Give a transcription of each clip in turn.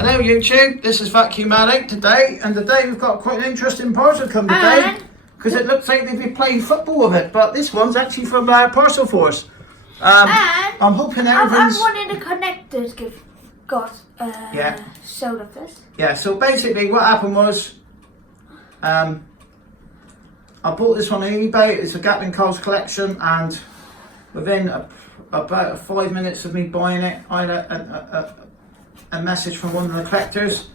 Hello YouTube, this is Vacuumatic today, and today we've got quite an interesting parcel come today, because it looks like they've been playing football with it, but this one's actually from Parcel Force. I'm hoping everyone's... one of the connectors got sold off this. Yeah, so basically what happened was, I bought this one on eBay. It's a Gatling Coles collection, and within about 5 minutes of me buying it, I had a message from one of the collectors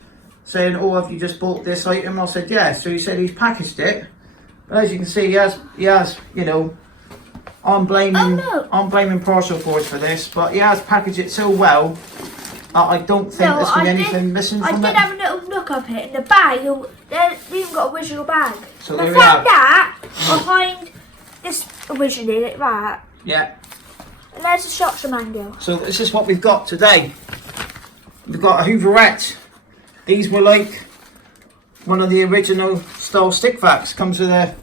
saying, "Oh, have you just bought this item?" I said, "Yeah." So he said he's packaged it, but as you can see, he has, you know, I'm blaming Parcel Force for this, but he has packaged it so well that I don't think there's been anything missing from it. I did have a little look up it in the bag. They even got a original bag. So I found that behind this originally, like that. Yeah. And there's the shots of mango. So this is what we've got today. We've got a Hooverette. These were like one of the original style stick vacs. Comes with a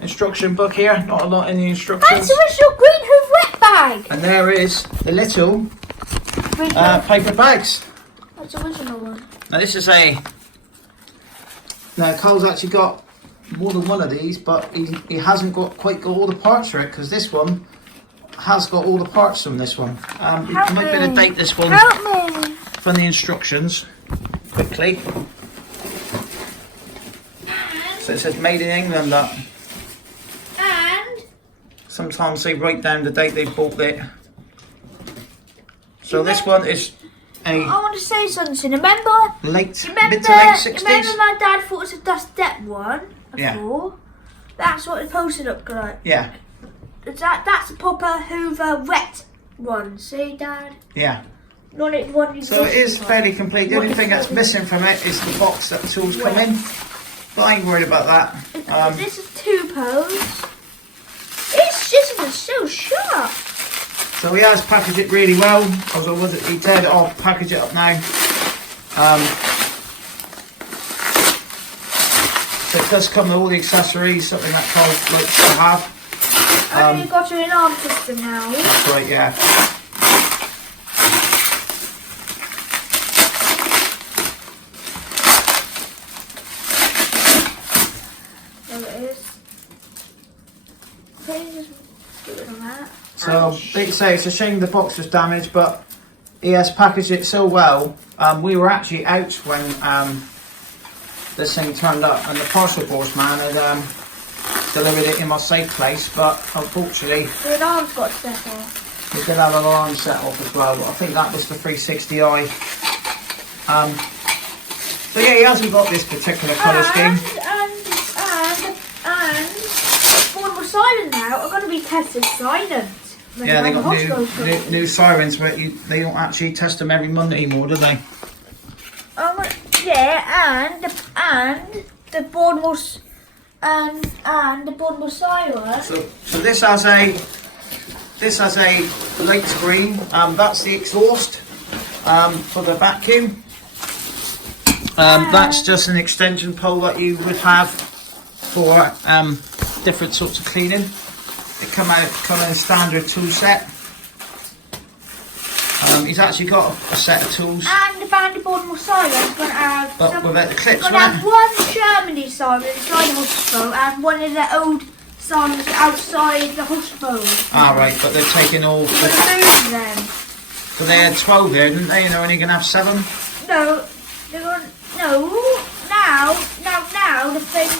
instruction book here. Not a lot in the instructions. That's the original green Hooverette bag. And there is the little paper bags. That's the original one. Now this is now Cole's actually got more than one of these, but he hasn't quite got all the parts for it, because this one has got all the parts from this one. We might be able to date this one from the instructions quickly. So it says made in England. That. And Sometimes they write down the date they bought it. So this one is I want to say something. Remember mid to late 60s. Remember my dad thought it was a Dust Debt one before? Yeah. That's what it posted up like. Yeah. That's a proper Hooverette one. See, Dad? Yeah. Not it one. So it is fairly complete. The only thing that's missing from it is the box that the tools come in. But I ain't worried about that. This is two pose. It's just so sharp. So he has packaged it really well. He said, "I'll package it up now." So it does come with all the accessories, something that Cole likes to have. And you've got your alarm system now. That's right, yeah. There it is. Okay, just get rid of that. So, like I say, it's a shame the box was damaged, but he has packaged it so well. We were actually out when this thing turned up, and the Parcel Force man had delivered it in my safe place, but unfortunately The alarm's got set off. we did have an alarm set off as well, but I think that was the 360i. So yeah, he hasn't got this particular colour scheme. And portable sirens now are going to be tested silent. Yeah, they got new sirens, but they don't actually test them every month anymore, do they? Yeah, and the portable and the portable siren. So this has a light screen. That's the exhaust for the vacuum. That's just an extension pole that you would have for different sorts of cleaning. It come in a standard tool set. He's actually got a set of tools. And the portable siren is going to have without the clips, going to have one Germany siren inside the hospital and one of the old sirens outside the hospital. Ah, right, but they're taking all. Them. So they had 12 there, didn't they? And they're only going to have 7. No, they're going. No, now the thing.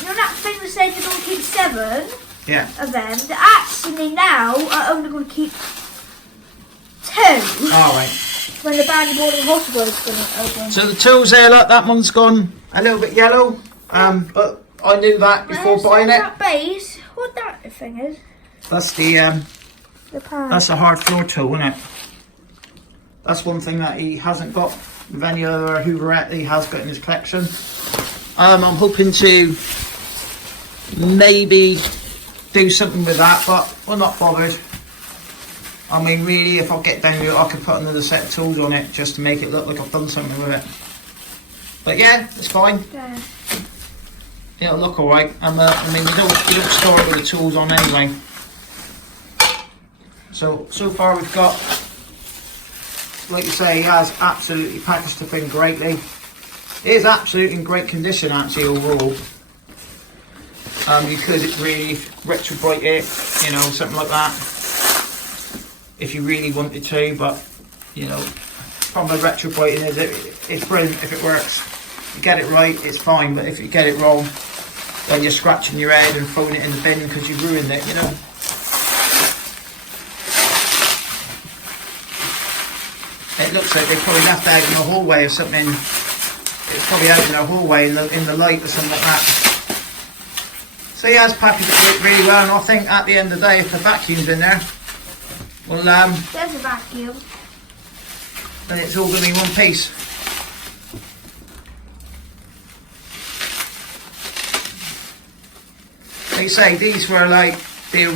You know that thing that said they're going to keep 7. Yeah. Of them. They actually now are only going to keep 2. Alright. When the boundary board in the hospital is going to open. So the tools there, look, that one's gone a little bit yellow. But I knew that before buying it. That base, what that thing is? That's the that's a hard floor tool, isn't it? That's one thing that he hasn't got with any other Hooverette he has got in his collection. I'm hoping to maybe do something with that, but I'm not bothered. I mean, really, if I get down to it, I could put another set of tools on it just to make it look like I've done something with it. But yeah, it's fine. Yeah. It'll look alright. I mean, you don't store it with the tools on anyway. So far we've got like you say, he has absolutely packaged the thing greatly. It is absolutely in great condition actually overall. You could really retrobrite it, you know, something like that, if you really wanted to, but you know, problem with retrobriting is it's brilliant if it works. You get it right, it's fine, but if you get it wrong, then you're scratching your head and throwing it in the bin because you've ruined it, you know. It looks like they probably left out in the hallway or something. It's probably out in the hallway in the light or something like that. So he has packaged it really well, and I think at the end of the day, if the vacuum's in there, well, there's a vacuum. Then it's all going to be one piece. They say these were like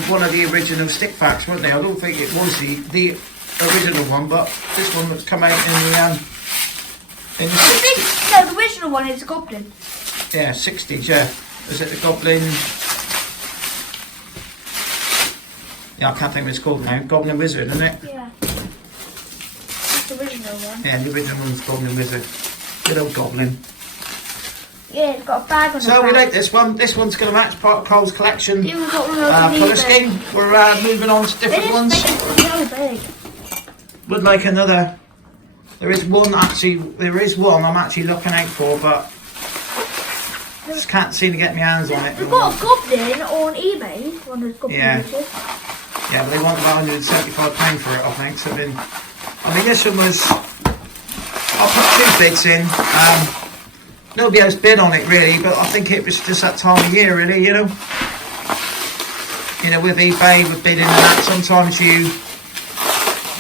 one of the original stick vacs, weren't they? I don't think it was the original one, but this one that's come out in the 60s. No, the original one is a Goblin. Yeah, 60s, yeah. Is it the Goblin? Yeah, I can't think what it's called now. Goblin Wizard, isn't it? Yeah. That's the original one. Yeah, the original one's Goblin Wizard. Good old Goblin. Yeah, it's got a bag on the So back. we like this one. This one's going to match part of Cole's collection. Yeah, we've got one over colour scheme. We're moving on to different ones. It's big. Would like another. There is one actually. There is one I'm actually looking out for, but just can't seem to get my hands on it. We've got a Goblin on eBay. One of those Goblin images. Yeah, but they want about £175 for it, I think. So then, I mean, this one was. I'll put 2 bids in. Nobody else bid on it really, but I think it was just that time of year, really. You know, with eBay, with bidding and that, sometimes you're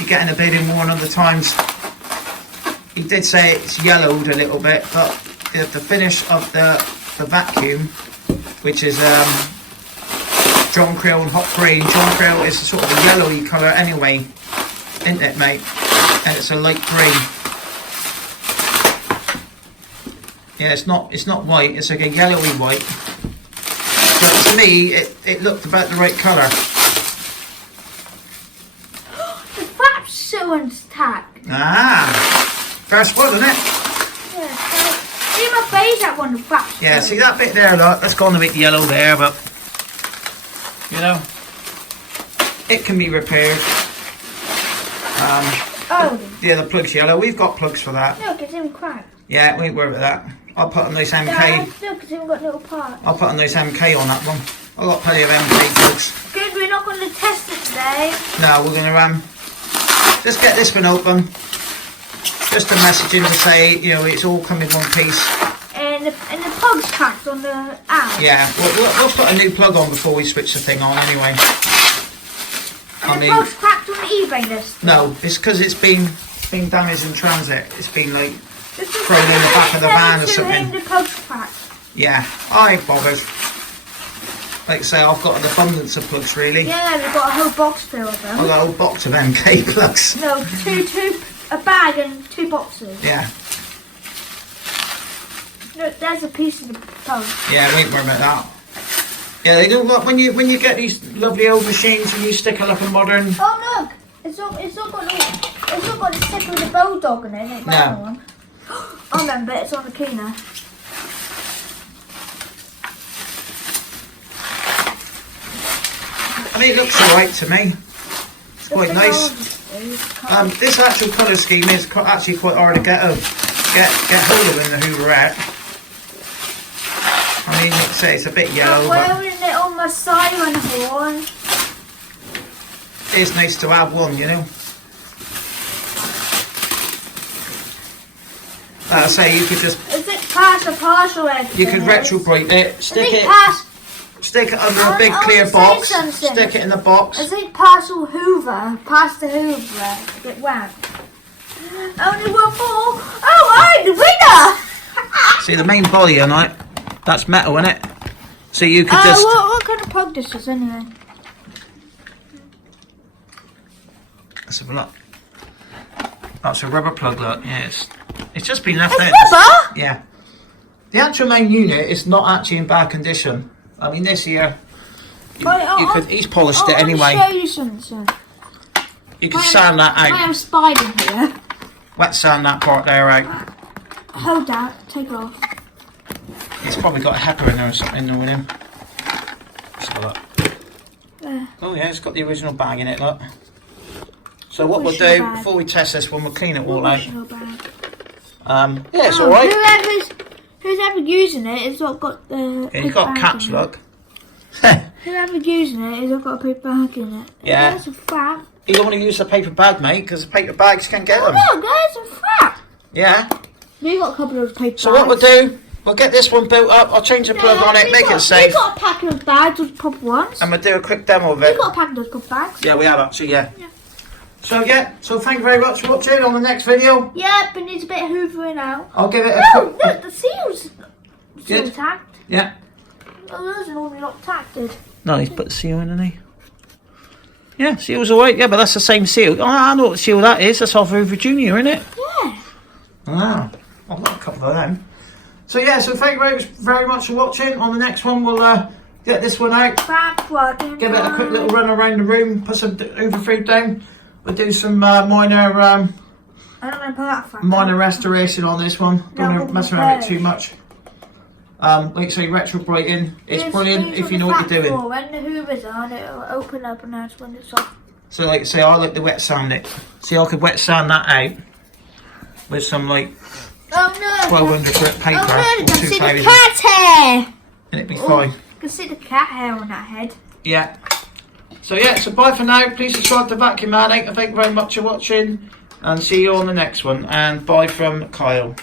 getting a bidding more, and other times. He did say it's yellowed a little bit, but the finish of the vacuum, which is John Creel and Hot Green. John Creel is sort of a yellowy colour anyway, isn't it, mate? And it's a light green. Yeah, it's not white. It's like a yellowy white. But to me, it looked about the right colour. The flap's so intact. Ah, first one, isn't it? Yeah. See my face that one. The flap's. Yeah. See that bit there, look. That's gone a bit yellow there, but you know, it can be repaired. Yeah, the plug's yellow. We've got plugs for that. Look, it's even cracked. Yeah, we ain't worried about that. I'll put a nice MK. Look, it's even got little parts. I'll put a nice MK on that one. I've got plenty of MK plugs. Good, we're not going to test it today. No, we're going to just get this one open. Just a message in to say, it's all come in one piece. And the plug's cracked on the arm. Yeah, we'll put a new plug on before we switch the thing on anyway. And the plug's cracked on the eBay list. No, it's because it's been damaged in transit. It's been like thrown in the back of the van or something. The plug's cracked. Yeah, I ain't bothered. Like I say, I've got an abundance of plugs really. Yeah, we've got a whole box full of them. I've got a whole box of MK plugs. No, a bag and 2 boxes. Yeah. Look, there's a piece of the plug. Yeah, we ain't worried about that. Yeah, they do. When you get these lovely old machines and you stick a looking modern. Oh look, it's not got the sticker with the bulldog in it. No. One. I remember it's on the cleaner. I mean, it looks alright to me. It's quite nice. This actual colour scheme is actually quite hard to get hold of in the Hooverette. I mean, it's a bit yellow. I'm wearing it on my siren horn. It's nice to have one, Like I say, you could just. Is it past a partial egg? You could retrobrite it, stick it under a big clear box, stick it in the box. I think partial Hoover, past the Hoover, get whacked. Only one more. Oh, I'm the winner! See the main body on it, that's metal, isn't it? So you could just. What kind of plug this is anyway? Let's have a look. That's a rubber plug, look, yes. It's just been left it's there. Rubber? Yeah. The actual main unit is not actually in bad condition. I mean, this here, he's polished it anyway. I'll show you something. You can sand that out. I have a spider here. wet sand that part there out. Hold that, take it off. It's probably got a heifer in there or something with him. Let's have a look. There. Oh yeah, it's got the original bag in it, look. So what we'll What's your do, bag? before we test this one, we'll clean it all out. What's your bag? Yeah, it's Oh, alright. Who's ever using it is what got the. Yeah, you've got bag caps, in it. look. Whoever using it is got a paper bag in it. Yeah. There's a fat. You don't want to use the paper bag, mate, because the paper bags can get them. Oh, there's a fat. Yeah. We got a couple of paper So bags. what we'll do, we'll get this one built up. I'll change the plug on it, make it safe. We got a pack of bags with proper ones. And we'll do a quick demo of We it. got a pack of those proper bags. Yeah, we have actually, yeah. Yeah. So thank you very much for watching. On the next video, Yep, it needs a bit of hoovering out. I'll give it a Oh, quick... look, the seal's still Good. tagged. Yeah. Oh, those are normally not tagged. No, he's put the seal in, hasn't he? Yeah, seal's alright. Yeah, but that's the same seal. Oh, I know what seal that is. That's off Hoover Junior, isn't it? Yeah. Ah, I've got a couple of them. So yeah, so thank you very much for watching. On the next one, we'll get this one out. Give it a quick little run around the room. Put some Hoover fruit down. We'll do some minor I don't want to put that front. minor restoration on this one. Don't No, want to mess around with it too much. Like I say, retro brighting. It's brilliant if you know what you're doing. When the Hoover's on, it'll open up and that's when it's off. So like I say, I like the wet sand it. See, I could wet sand that out with some like Oh no! 1200 grit paper Oh no! or You can see 2000, the cat hair! and it'd be Oh, fine. you can see the cat hair on that head. Yeah. So yeah, so bye for now. Please subscribe to Vacuum Addict. Thank you very much for watching, and see you on the next one. And bye from Kyle.